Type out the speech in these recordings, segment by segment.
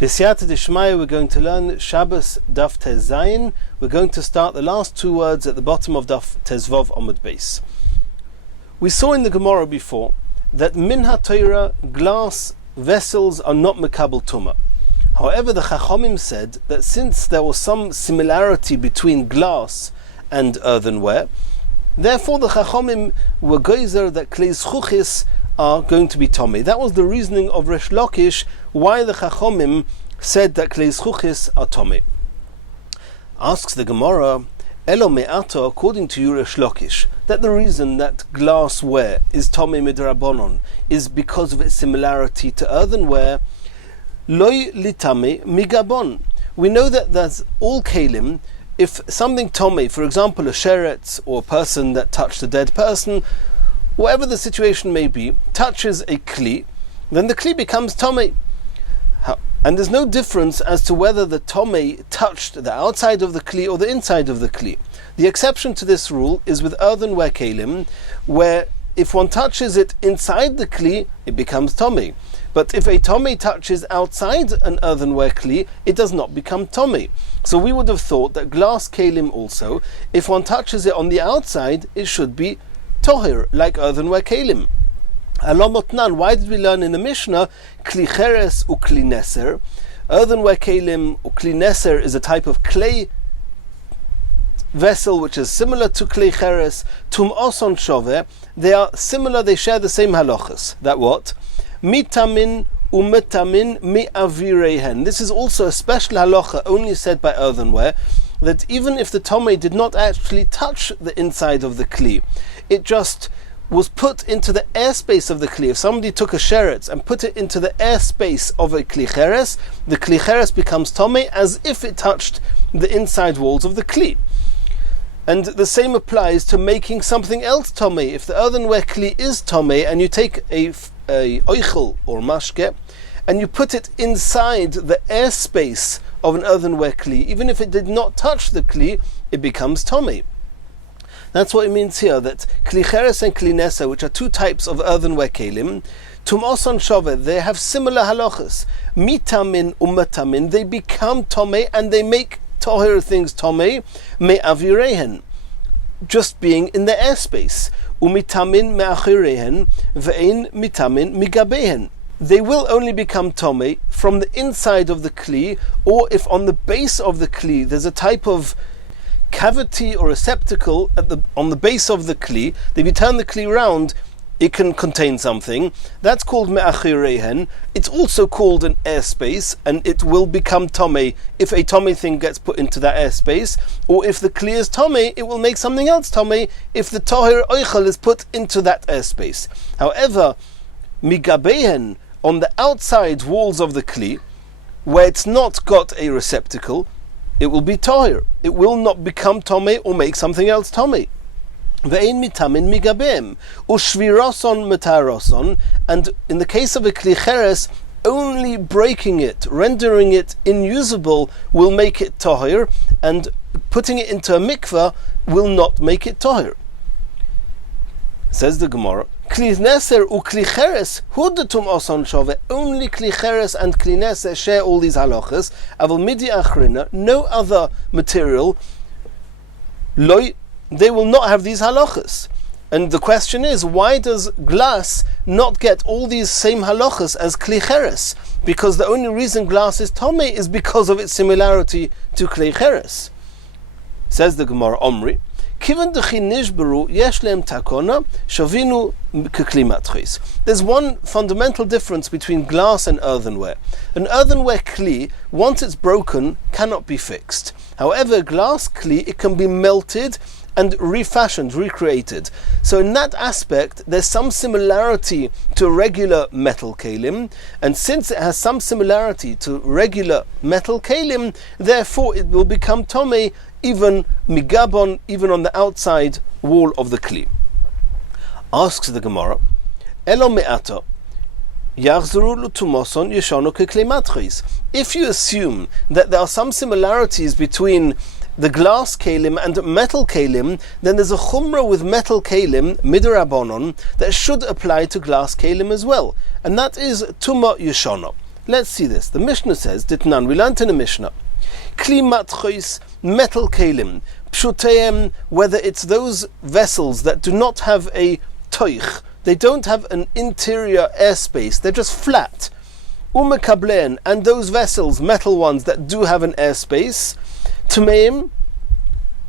Visyati, we're going to learn Shabbos Daf Tez Zayin. We're going to start the last two words at the bottom of Daf Tez Vav Amud Beis. We saw in the Gemara before that min ha-Torah glass vessels are not mekabel tumah. However, the Chachomim said that since there was some similarity between glass and earthenware, therefore the Chachomim were geyser that klei zchuchis are going to be tomei. That was the reasoning of Resh Lakish why the Chachomim said that klei zchuchis are tomei. Asks the Gemara, Elo me'ata, according to you Resh Lakish, that the reason that glassware is tomei midrabanon is because of its similarity to earthenware. Loi litame migabon. We know that there's all kalim. If something tomei, for example a sheretz or a person that touched a dead person, whatever the situation may be, touches a kli, then the kli becomes tomei. And there's no difference as to whether the tomei touched the outside of the kli or the inside of the kli. The exception to this rule is with earthenware kalim, where if one touches it inside the kli, it becomes tomei. But if a tomei touches outside an earthenware kli, it does not become tomei. So we would have thought that glass kalim also, if one touches it on the outside, it should be tohir, like earthenware kalim. Alomotnan, why did we learn in the Mishnah kli cheres u kli neser? Earthenware kalim u kli neser is a type of clay vessel which is similar to klei cheres. Tum oson shove, they are similar, they share the same halachas. That what? Mitamin umetamin mi'avirehen. This is also a special halacha only said by earthenware, that even if the tomei did not actually touch the inside of the kli, it just was put into the airspace of the kli. If somebody took a sheretz and put it into the airspace of a kli cheres, the kli cheres becomes tomei as if it touched the inside walls of the kli. And the same applies to making something else tomei. If the earthenware kli is tomei and you take a oichel or mashke and you put it inside the airspace of an earthenware kli, even if it did not touch the kli, it becomes tomei. That's what it means here, that kli cheres and kli nesa, which are two types of earthenware kelim, tum oson shove, they have similar halachas. Mitamin umatamin, they become tomei and they make tohir things tomei, me'avirehen, just being in the airspace. Umitamin me'achirehen, ve'ein mitamin migabehen. They will only become tomei from the inside of the kli, or if on the base of the kli there's a type of cavity or receptacle on the base of the kli, if you turn the kli round, it can contain something. That's called me'achirehen. It's also called an airspace, and it will become tomei if a tomei thing gets put into that airspace, or if the kli is tomei, it will make something else tomei if the tohir oichel is put into that airspace. However, migabehen, on the outside walls of the kli, where it's not got a receptacle, it will be tohir. It will not become tomei or make something else tomei. Ve'ein mitamin migabem ushvirason metaroson, and in the case of a kli cheres, only breaking it, rendering it inusable, will make it tohir, and putting it into a mikveh will not make it tohir. Says the Gemara, kli neser u kli cheres hudatum oson shove. Only kli cheres and kli neser share all these halachas. Aval midi achrina, no other material, loy, they will not have these halachas. And the question is, why does glass not get all these same halachas as kli cheres? Because the only reason glass is tomei is because of its similarity to kli cheres. Says the Gemara, Omri, Kivan dechi nishbaru yesh lehem takona shavinu kekli matchis. There's one fundamental difference between glass and earthenware. An earthenware kli, once it's broken, cannot be fixed. However, glass kli, it can be melted and refashioned, recreated. So in that aspect, there's some similarity to regular metal kalim, and since it has some similarity to regular metal kalim, therefore it will become tomei, even migabon, even on the outside wall of the kli. Asks the Gemara, Elo me'ata, yachzuru lutumoson yeshano kekli matchis. If you assume that there are some similarities between the glass kalim and metal kalim, then there's a chumrah with metal kalim, midrabanon, that should apply to glass kalim as well. And that is tuma yeshana. Let's see this. The Mishnah says, Ditnan, we learned in the Mishnah, Kli matchois, metal kelim, pshuteim, whether it's those vessels that do not have a toich, they don't have an interior airspace, they're just flat. Umekablen, and those vessels, metal ones that do have an airspace, Tmeim,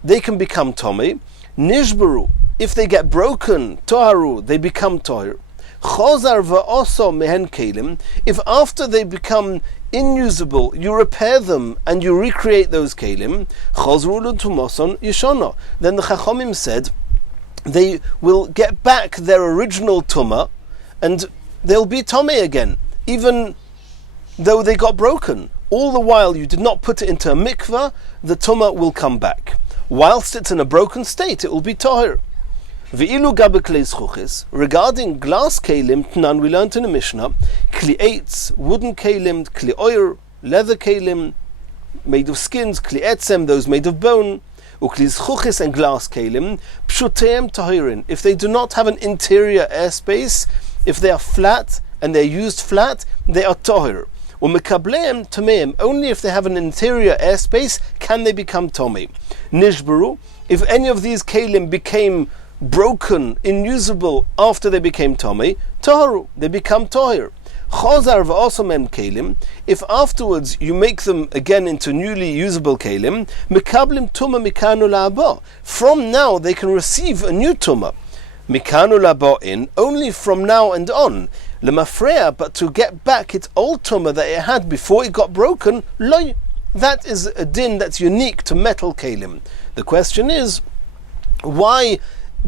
they can become Tomei. Nishbaru, if they get broken, Toharu, they become Tohir. Chozar va'oso mehen kelim, if after they become inusable, you repair them and you recreate those kelim, chozru l'tumoson yishona, then the Chachomim said, they will get back their original tumah and they'll be Tomei again, even though they got broken. All the while you did not put it into a mikvah, the tumah will come back. Whilst it's in a broken state, it will be tahir. Ve'ilu gabe klei zchuchis, regarding glass kelim, tnan, we learned in the Mishnah, kli eitz, wooden kelim, kli oir, leather kelim, made of skins, kli etzem, those made of bone, ukli zchuchis, and glass kelim, pshuteim tahirin, if they do not have an interior airspace, if they are flat, and they're used flat, they are tahir. Umekableim tameim, only if they have an interior airspace can they become tomei. Nishbaru, if any of these kelim became broken, inusable after they became tomei, taharu, they become tahir. Chazar v'asomem kelim, if afterwards you make them again into newly usable kelim, mekablim tuma mikanu la'aba, from now they can receive a new tuma. Mikanu la'aba in, only from now and on. Lemafreya, but to get back its old tumah that it had before it got broken, loy. That is a din that's unique to metal kelim. The question is, why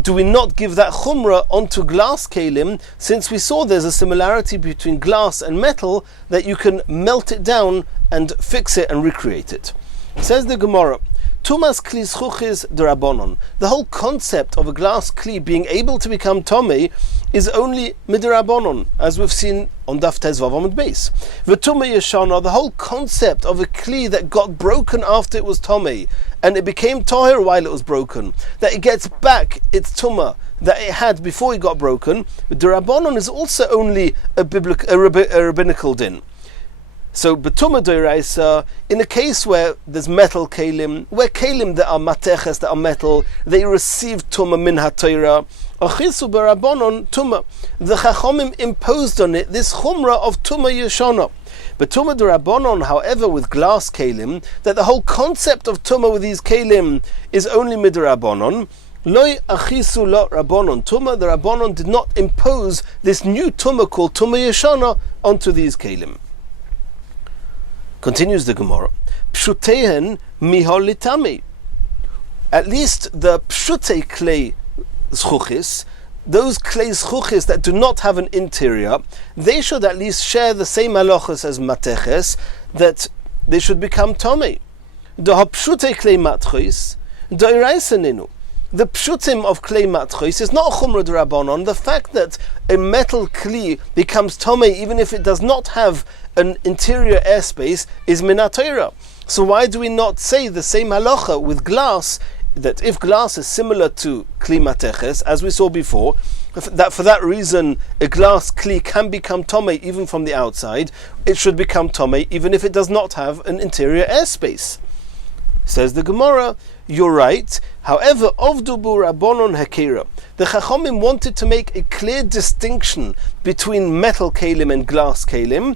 do we not give that chumrah onto glass kelim, since we saw there's a similarity between glass and metal, that you can melt it down and fix it and recreate it? Says the Gemara, Tumas kli zchuchis d'Rabbanon. The whole concept of a glass kli being able to become tomei is only midrabanon, as we've seen on Daf Tezvav Amud Beis. V'tumei yeshana, the whole concept of a kli that got broken after it was tomei, and it became tahir while it was broken, that it gets back its tumah that it had before it got broken, d'Rabbanon is also only a rabbinical din. So, betuma doiraisa, in a case where there's metal kelim, where kelim that are mateches, that are metal, they receive tuma min ha-Torah, achisu b'Rabbanon tuma. The Chachomim imposed on it this chumrah of tuma yeshana. Betuma d'Rabbanon, however, with glass kelim, that the whole concept of tuma with these kelim is only midrabbanon. Loi achisu lo rabbanon tuma. The Rabbanon did not impose this new tuma called tuma yeshana onto these kelim. Continues the Gemara, pshutehen miholitami. At least the pshute klei zchuchis, those klei zchuchis that do not have an interior, they should at least share the same halachas as mateches, that they should become tomei. The pshute klei matchois, doiraiseninu. The pshutim of klei matchois is not a chumrah d'Rabbanon. The fact that a metal kli becomes tomei even if it does not have an interior airspace is min ha-Torah. So why do we not say the same halacha with glass, that if glass is similar to kli mateches, as we saw before, that for that reason a glass kli can become tomei even from the outside, it should become tomei even if it does not have an interior airspace? Says the Gemara, you're right. However, ovdubu rabbonon hakira, the Chachomim wanted to make a clear distinction between metal kelim and glass kelim,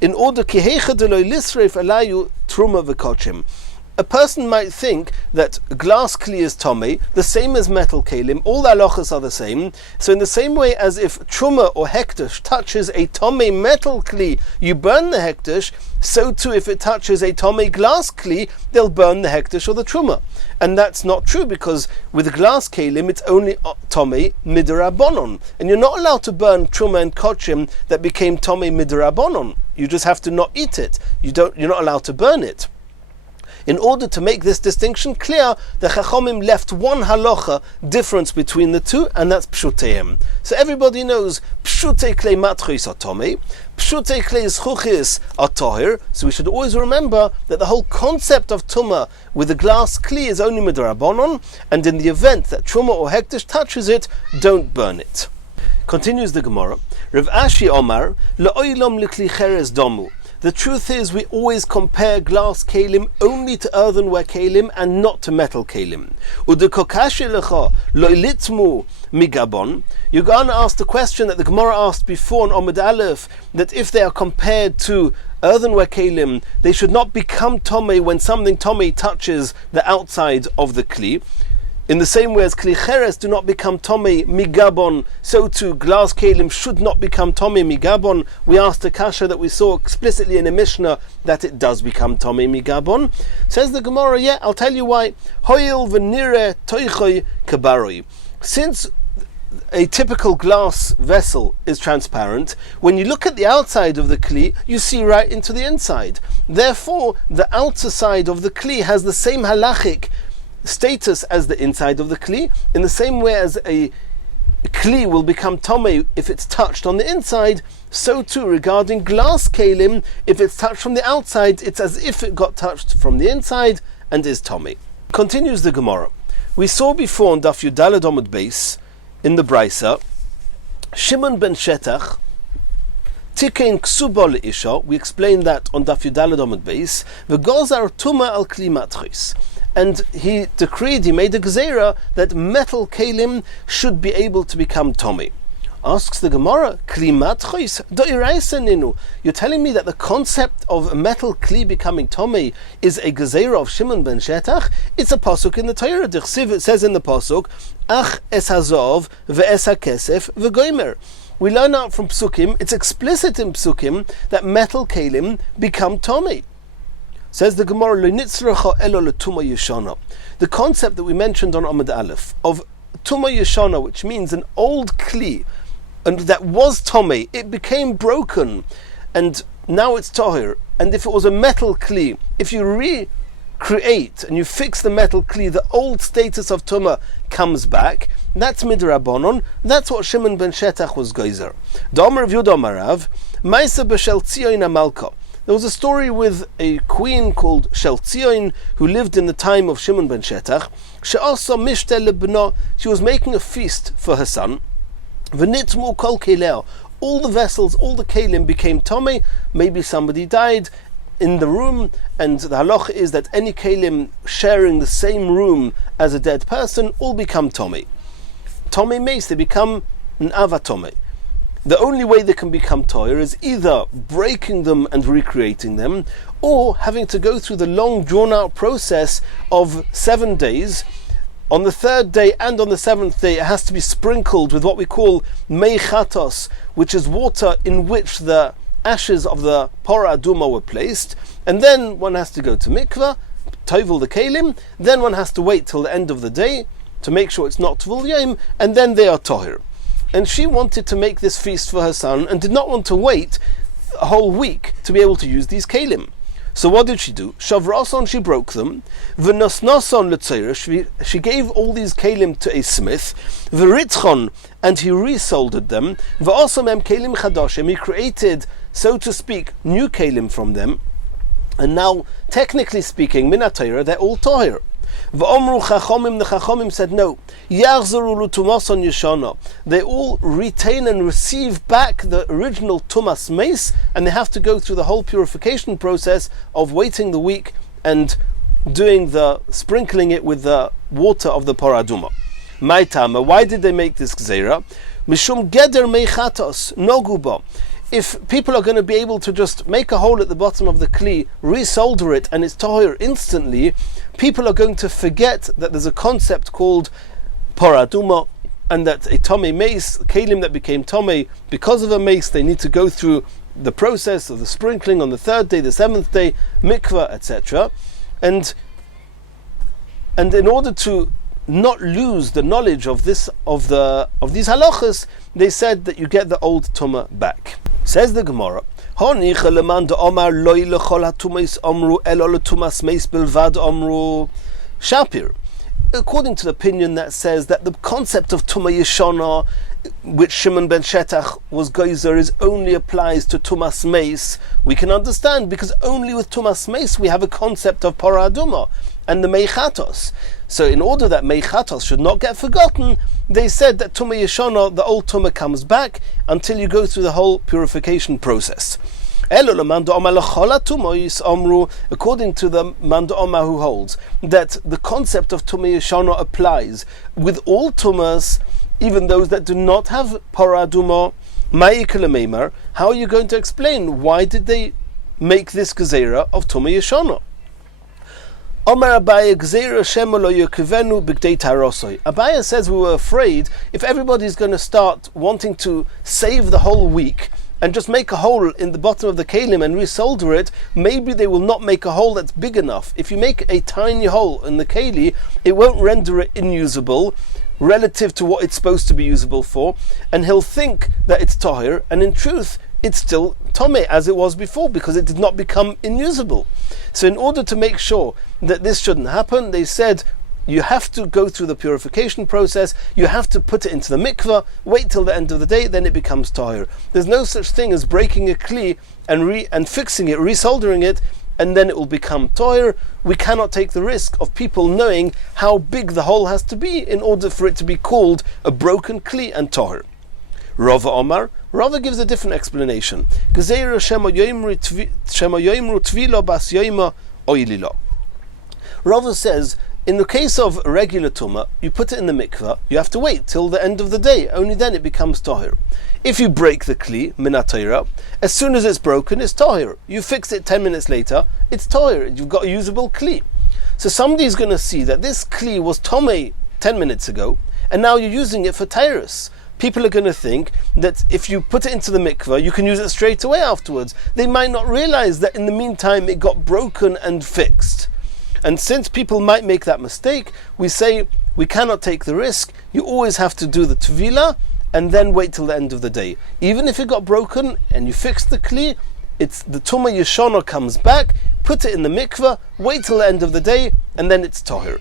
in order ki heicha deloi lisreif Elahu truma v'kochim. A person might think that glass kli is tomei, the same as metal kelim, all the halachas are the same. So in the same way as if truma or hekdesh touches a tomei metal kli, you burn the hekdesh, so too if it touches a tomei glass kli, they'll burn the hekdesh or the truma. And that's not true, because with glass kelim it's only tomei midrabanon, and you're not allowed to burn truma and kochim that became tomei midrabanon. You just have to not eat it. You're not allowed to burn it. In order to make this distinction clear, the Chachomim left one halacha difference between the two, and that's pshuteim. So everybody knows pshute klei matchois are tomei, pshute klei zchuchis are tohir. So we should always remember that the whole concept of tumah with the glass kli is only midrabanon, and in the event that truma or hekdesh touches it, don't burn it. Continues the Gemara, Rav Ashi Omar, le'oilom likli cheres domu. The truth is, we always compare glass kalim only to earthenware kalim and not to metal kalim. You're going to ask the question that the Gemara asked before on Amud Aleph, that if they are compared to earthenware kalim, they should not become tomei when something tomei touches the outside of the kli. In the same way as kli cheres do not become tomei migabon, so too glass kalim should not become tomei migabon. We asked the kasha that we saw explicitly in a Mishnah that it does become tomei migabon. Says the Gemara, yeah, I'll tell you why. Hoil v'nire toichoi kabaroi. Since a typical glass vessel is transparent, when you look at the outside of the kli, you see right into the inside. Therefore, the outer side of the kli has the same halachic status as the inside of the kli, in the same way as a kli will become tomei if it's touched on the inside, so too regarding glass kalim, if it's touched from the outside, it's as if it got touched from the inside and is tomei. Continues the Gemara. We saw before on Daf Yudalad Amud Beis in the Brisa, Shimon ben Shetach Tikein Ksuba Leisha. We explained that on Daf Yudalad Amud Beis. V'gozar tuma al kli matchis. And he decreed, he made a gezerah that metal kalim should be able to become tomei. Asks the Gemara, kli matchis do'iraiseninu. You're telling me that the concept of a metal kli becoming tomei is a gezerah of Shimon ben Shetach? It's a pasuk in the Torah. It says in the pasuk, ach es hazov ve'es hakesef v'goimer. We learn out from psukim, it's explicit in psukim, that metal kalim become tomei. Says the Gemara, the concept that we mentioned on Amud Aleph of tuma yeshana, which means an old kli, and that was tomei, it became broken, and now it's tahir. And if it was a metal kli, if you recreate and you fix the metal kli, the old status of tuma comes back. That's midrabanon. That's what Shimon ben Shetach was geyser. Domer v'yudamarav ma'isa b'shel tzion amalka. There was a story with a queen called Sheltzion who lived in the time of Shimon ben Shetach. She'asa mishte lebna. She was making a feast for her son. V'nitmu kol keleo. All the vessels, all the kelim became tomei. Maybe somebody died in the room, and the halacha is that any kelim sharing the same room as a dead person all become tomei. Tomei means they become an avatomei. The only way they can become toyer is either breaking them and recreating them, or having to go through the long drawn-out process of 7 days. On the third day and on the seventh day, it has to be sprinkled with what we call mei chatos, which is water in which the ashes of the pora aduma were placed, and then one has to go to mikveh, tovel the kelim, then one has to wait till the end of the day to make sure it's not tvul yom, and then they are toher. And she wanted to make this feast for her son and did not want to wait a whole week to be able to use these kelim. So what did she do? Shavrason, she broke them. V'nosnoson l'tzayra, she gave all these kelim to a smith. V'ritzchon, and he resoldered them. V'osomem kelim chadashim, he created, so to speak, new kelim from them. And now, technically speaking, min ha'Torah, they're all toher. V'omru chachomim, the chachomim said no. Yachzaru l'tumason yeshana. They all retain and receive back the original tumas meis, and they have to go through the whole purification process of waiting the week and doing the sprinkling it with the water of the paraduma. Maitama, why did they make this gzeira? Mishum geder meichatos noguba. If people are going to be able to just make a hole at the bottom of the kli, resolder it, and it's tahir instantly, people are going to forget that there's a concept called paraduma, and that a tomei mace, kelim that became tomei because of a mace, they need to go through the process of the sprinkling on the third day, the seventh day, mikveh, etc. And in order to not lose the knowledge of these halachas, they said that you get the old tumah back. Says the Gemara, Shapir, according to the opinion that says that the concept of Tuma Yeshana, which Shimon ben Shetach was geyser, is only applies to Tumas Meis, we can understand, because only with Tumas Meis we have a concept of Paraduma and the Meichatos. So in order that Meichatos should not get forgotten, they said that Tuma Yeshana, the old Tuma, comes back until you go through the whole purification process. According to the Manda'oma who holds that the concept of Tumah Yeshana applies with all Tumas, even those that do not have Paraduma, how are you going to explain why did they make this Gezerah of Tumah Yeshana? Abaya says we were afraid if everybody's going to start wanting to save the whole week and just make a hole in the bottom of the kelim and resolder it, maybe they will not make a hole that's big enough. If you make a tiny hole in the keli, it won't render it unusable relative to what it's supposed to be usable for, and he'll think that it's tahir, and in truth it's still tomei as it was before because it did not become unusable. So in order to make sure that this shouldn't happen, they said you have to go through the purification process, you have to put it into the mikveh, wait till the end of the day, then it becomes tahir. There's no such thing as breaking a kli and fixing it, resoldering it, and then it will become tahir. We cannot take the risk of people knowing how big the hole has to be in order for it to be called a broken kli and tahir. Rava Omar, Rava gives a different explanation. Rava says, in the case of regular tumah, you put it in the mikveh, you have to wait till the end of the day, only then it becomes tahir. If you break the kli, minatayra, as soon as it's broken, it's tahir. You fix it 10 minutes later, it's tahir, you've got a usable kli. So somebody's going to see that this kli was tomei 10 minutes ago, and now you're using it for tairus. People are going to think that if you put it into the mikveh, you can use it straight away afterwards. They might not realize that in the meantime it got broken and fixed. And since people might make that mistake, we say we cannot take the risk. You always have to do the tevilah and then wait till the end of the day. Even if it got broken and you fixed the kli, it's the Tumah Yeshana comes back, put it in the mikveh, wait till the end of the day, and then it's tahir.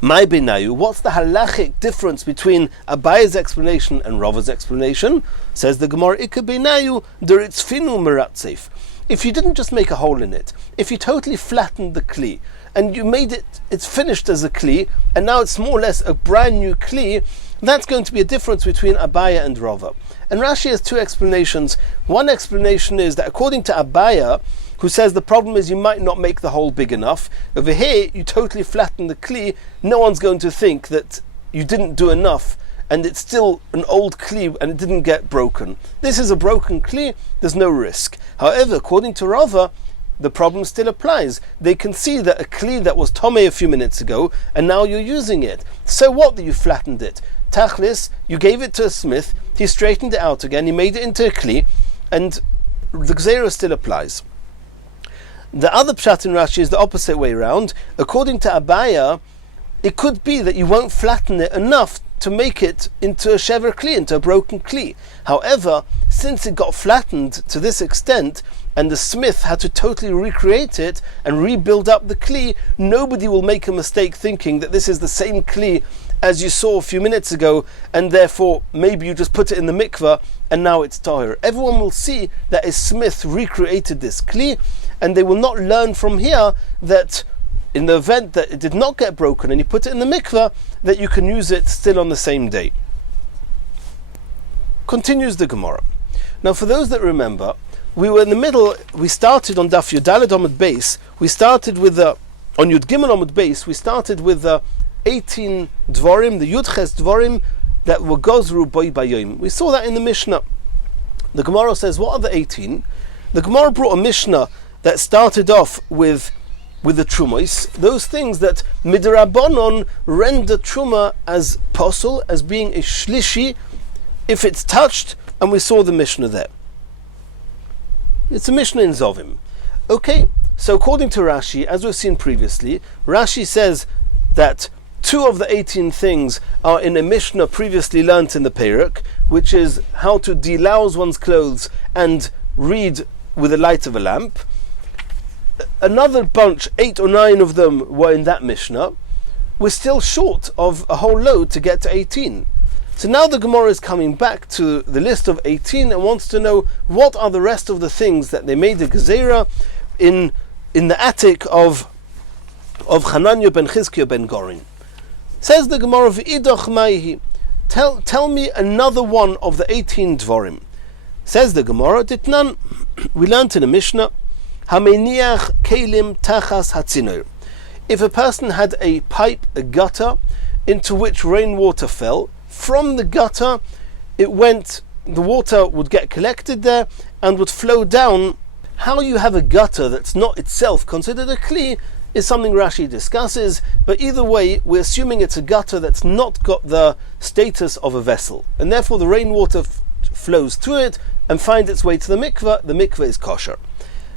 My benayu, what's the halachic difference between Abaya's explanation and Rava's explanation? Says the Gemara, Ika benayu deritzfinu meratzef. If you didn't just make a hole in it, if you totally flattened the kli, and you made it, it's finished as a kli, and now it's more or less a brand new kli, that's going to be a difference between Abaya and Rava. And Rashi has two explanations. One explanation is that according to Abaya, who says the problem is you might not make the hole big enough, over here you totally flatten the kli, no one's going to think that you didn't do enough, and it's still an old kli and it didn't get broken. This is a broken kli, there's no risk. However, according to Rava, the problem still applies. They can see that a kli that was tomei a few minutes ago, and now you're using it. So what that you flattened it? Tachlis, you gave it to a smith, he straightened it out again, he made it into a kli, and the gzera still applies. The other pshat in Rashi is the opposite way around. According to Abaya, it could be that you won't flatten it enough to make it into a shever kli, into a broken kli. However, since it got flattened to this extent, and the smith had to totally recreate it and rebuild up the kli, nobody will make a mistake thinking that this is the same kli as you saw a few minutes ago, and therefore maybe you just put it in the mikveh and now it's tahir. Everyone will see that a smith recreated this kli, and they will not learn from here that in the event that it did not get broken and you put it in the mikveh, that you can use it still on the same day. Continues the Gemara. Now for those that remember, we were in the middle, we started on Daf Yudaled Amud Beis, we started with the, on Yud Gimel Amud Beis, we started with the 18 Dvorim, the Yudches Dvorim, that were Gozru Boy Bayom. We saw that in the Mishnah. The Gemara says, what are the 18? The Gemara brought a Mishnah that started off with the Trumos, those things that Midrabanon render Truma as posel, as being a shlishi, if it's touched, and we saw the Mishnah there. It's a Mishnah in Zovim. Okay, so according to Rashi, as we've seen previously, Rashi says that 2 of the 18 things are in a Mishnah previously learnt in the Perek, which is how to delouse one's clothes and read with the light of a lamp. Another bunch, 8 or 9 of them were in that Mishnah. We're still short of a whole load to get to 18. So now the Gemara is coming back to the list of 18 and wants to know what are the rest of the things that they made the Gezerah in the attic of Hananya ben Chizkiah ben Gorin. Says the Gemara, V'idoch maihi, tell me another one of the 18 Dvorim. Says the Gemara, Ditnan, we learned in the Mishnah, Hameniach kelim tachas hatzinor. If a person had a pipe, a gutter, into which rainwater fell, from the gutter the water would get collected there and would flow down. How you have a gutter that's not itself considered a kli is something Rashi discusses, but either way we're assuming it's a gutter that's not got the status of a vessel, and therefore the rainwater flows through it and finds its way to the mikveh is kosher.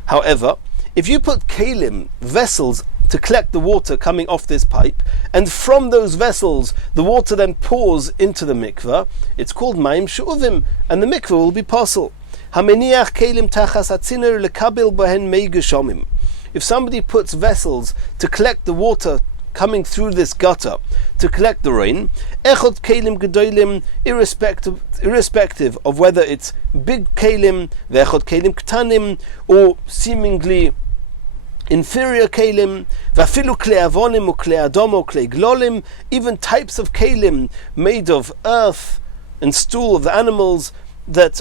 However, if you put kelim, vessels, to collect the water coming off this pipe, and from those vessels the water then pours into the mikveh, it's called mayim she'uvim, and the mikveh will be possible. Hameniach kelim tachas hatzinor lekabil bahen mei geshomim. If somebody puts vessels to collect the water coming through this gutter, to collect the rain, echod kelim gedolim, irrespective of whether it's big kelim, ve'echod kelim ktanim, or seemingly inferior kelim, vafilu klei avonim or klei adom or klei glolim, even types of kelim made of earth and stool of the animals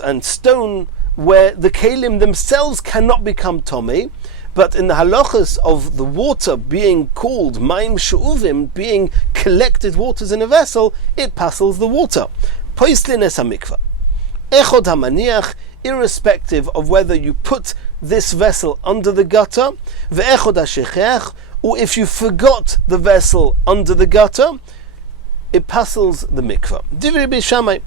and stone, where the kelim themselves cannot become tomei, but in the halachas of the water being called mayim she'uvim, being collected waters in a vessel, it passels the water. Poislin es hamikvah. Echod hamaniach, irrespective of whether you put this vessel under the gutter, ve'echod hashechech, or if you forgot the vessel under the gutter, it passels the mikvah. Divri b'shamai.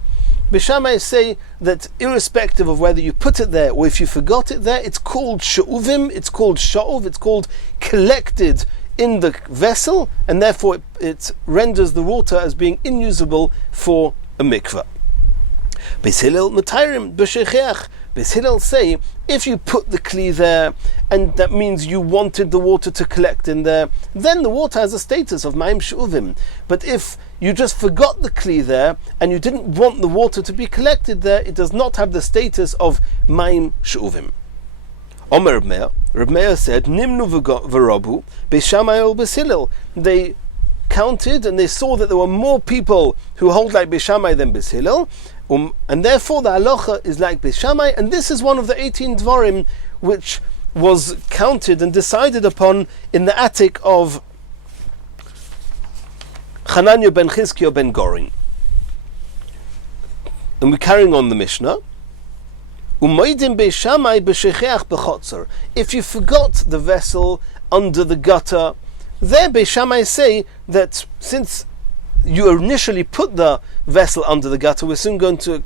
B'shamai say that irrespective of whether you put it there or if you forgot it there, it's called she'uvim, it's called sha'uv, it's called collected in the vessel, and therefore it renders the water as being inusable for a mikvah. Beis Hillel matayrim b'shechech. Beis Hillel say, if you put the kli there, and that means you wanted the water to collect in there, then the water has a status of mayim she'uvim. But if you just forgot the kli there, and you didn't want the water to be collected there, it does not have the status of mayim she'uvim. Omer Reb Meir said, Nimnu v'robu Beis Shammai ol Beis Hillel. They counted and they saw that there were more people who hold like Beis Shammai than Beis Hillel, and therefore the halacha is like Beis Shammai, and this is one of the 18 dvarim which was counted and decided upon in the attic of Hananya ben Chizkiah ben Gorin. And we're carrying on the Mishnah. If you forgot the vessel under the gutter, there Beis Shammai say that since you initially put the vessel under the gutter, we're soon going to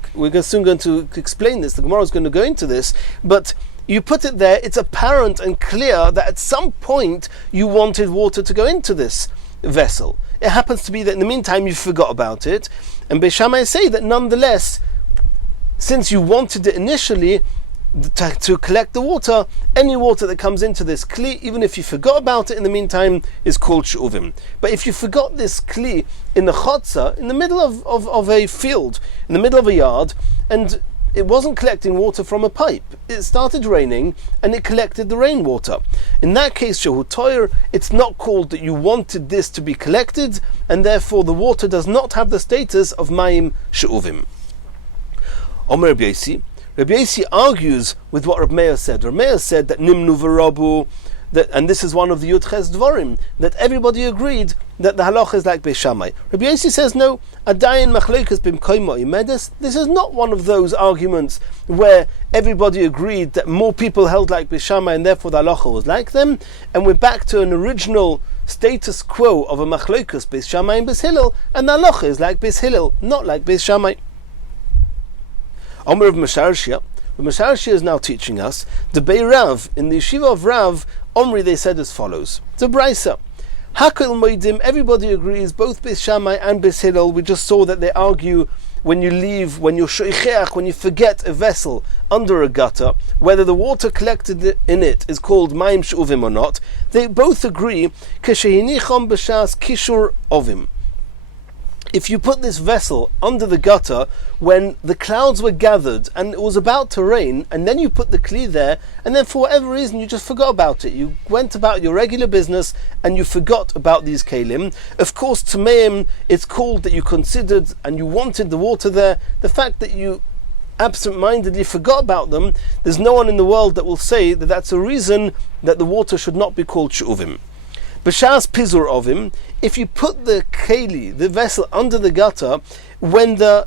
explain this. The Gemara is going to go into this, but you put it there, it's apparent and clear that at some point you wanted water to go into this vessel. It happens to be that in the meantime you forgot about it, and Beis Shammai say that nonetheless, since you wanted it initially to collect the water, any water that comes into this kli, even if you forgot about it in the meantime, is called she'uvim. But if you forgot this kli in the chotza, in the middle of a field, in the middle of a yard, and it wasn't collecting water from a pipe, it started raining and it collected the rainwater, in that case shehu toyer, it's not called that you wanted this to be collected, and therefore the water does not have the status of mayim she'uvim. Omer Rabbi Yosi. Rabbi Yosi argues with what Reb Meir said. Reb Meir said that Nimnu v'Rabu, and this is one of the Yudches Dvarim, that everybody agreed that the halacha is like Beis Shammai. Rabbi Yosi says no, Adayin Machlokas b'mkoimo imedes. This is not one of those arguments where everybody agreed that more people held like Beis Shammai and therefore the halacha was like them, and we're back to an original status quo of a Machlokas Beis Shammai and Beis Hillel, and the halacha is like Beis Hillel, not like Beis Shammai. Omer of Masharshia. Masharshia is now teaching us the Bei Rav, in the yeshiva of Rav Omri, they said as follows. The Brisa. Hakol Moedim, everybody agrees, both Beis Shammai and Beis Hillel. We just saw that they argue when you leave, when you're shoicheach, when you forget a vessel under a gutter, whether the water collected in it is called mayim she'uvim or not. They both agree, keshehinichom b'shas kishur ovim. If you put this vessel under the gutter when the clouds were gathered and it was about to rain, and then you put the kli there, and then for whatever reason you just forgot about it, you went about your regular business and you forgot about these kelim, of course tameim, it's called that you considered and you wanted the water there. The fact that you absent-mindedly forgot about them, there's no one in the world that will say that that's a reason that the water should not be called she'uvim. B'shas pizur ovim, if you put the keli, the vessel, under the gutter, when the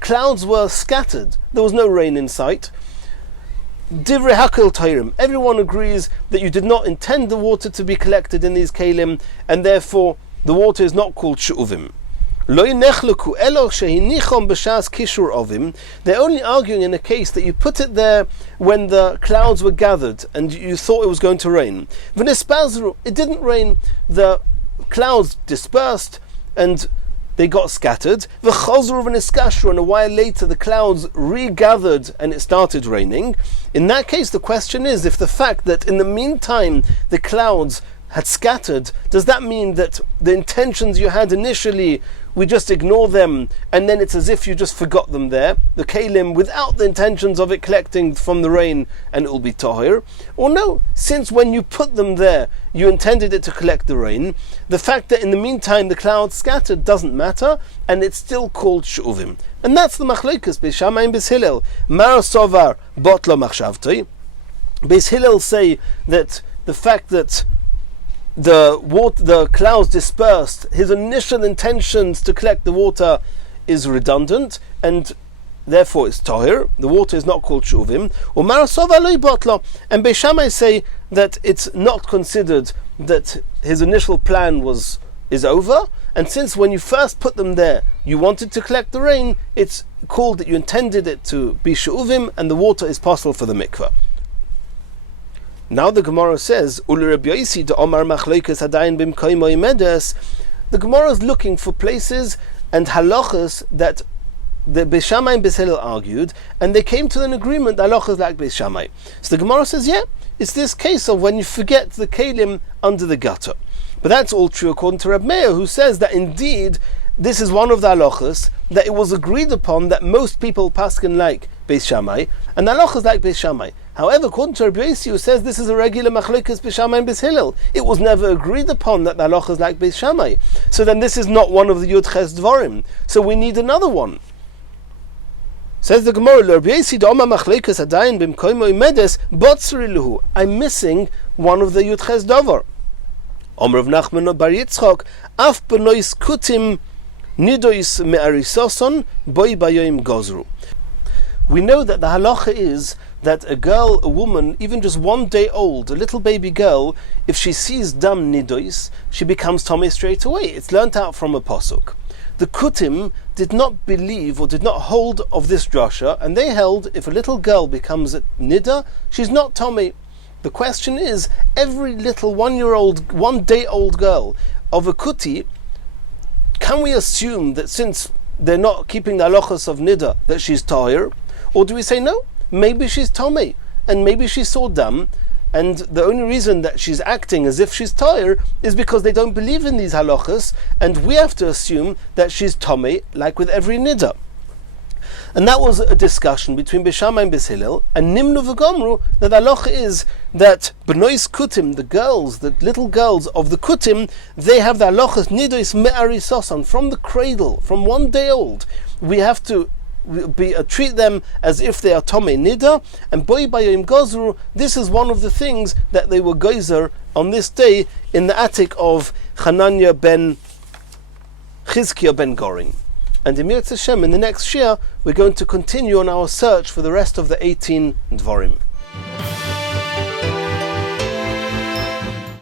clouds were scattered, there was no rain in sight, divrei hakol tayrim, everyone agrees that you did not intend the water to be collected in these kelim, and therefore the water is not called she'uvim. Lo nechluku elo shehinichom b'shas kishur ovim. They're only arguing in a case that you put it there when the clouds were gathered and you thought it was going to rain. V'nispazru, it didn't rain, the clouds dispersed and they got scattered. V'chozru v'niskashru, and a while later the clouds regathered and it started raining. In that case, the question is, if the fact that in the meantime the clouds had scattered, does that mean that the intentions you had initially, we just ignore them and then it's as if you just forgot them there, the kalim, without the intentions of it collecting from the rain, and it will be tahir? Or no, since when you put them there you intended it to collect the rain, the fact that in the meantime the clouds scattered doesn't matter and it's still called she'uvim. And that's the machlokes Beis Shammai and Beis Hillel. Mar sovar botlo machshavtoi. Beis Hillel say that the fact that the clouds dispersed, his initial intentions to collect the water is redundant, and therefore it's tahir. The water is not called she'uvim. And Beis Shammai say that it's not considered that his initial plan is over, and since when you first put them there you wanted to collect the rain, it's called that you intended it to be she'uvim, and the water is possible for the mikveh. Now the Gemara says, the Gemara is looking for places and halachas that the Beis Shammai and Beis Hillel argued, and they came to an agreement, halachas like Beis Shammai. So the Gemara says, yeah, it's this case of when you forget the kelim under the gutter. But that's all true according to Reb Meir, who says that indeed this is one of the halachas that it was agreed upon that most people paskin like Beis Shammai, and halachas like Beis Shammai. However, according to Rabbi Yossi, who says this is a regular machlokes Beis Shammai and Beis Hillel, it was never agreed upon that the halacha is like Beis Shammai. So then this is not one of the Yud Ches Dvarim. So we need another one. Says the Gemara, Rabbi Yossi da'oma machlokes adayin b'mkoimo imedes botzri luhu. I'm missing one of the Yud Ches Davar. Omer of Nachman bar Yitzchok, af benois kutim nidois me'arisoson boi bayoim gozru. We know that the halacha is that a woman, even just 1 day old, a little baby girl, if she sees dam nidois, she becomes tomei straight away. It's learnt out from a pasuk. The kutim did not believe or did not hold of this drasha, and they held if a little girl becomes a nida, she's not tomei. The question is, every little 1 day old girl of a kuti, can we assume that since they're not keeping the halachas of nida, that she's tahir? Or do we say no? Maybe she's tomei, and maybe she saw dam, and the only reason that she's acting as if she's tahir is because they don't believe in these halachas, and we have to assume that she's tomei, like with every nida. And that was a discussion between Beis Shammai and Beis Hillel, and Nimnu v'Gomru, that the halacha is that benois kutim, the little girls of the kutim, they have the halachas nidois me'arisosan, from the cradle, from 1 day old. We have to treat them as if they are tomei nida, and boi bayim gozru, this is one of the things that they were geyser on this day in the attic of Hananiah ben Chizkiah ben Gorin. And in Mirz Hashem, in the next shir, we're going to continue on our search for the rest of the 18 Dvarim.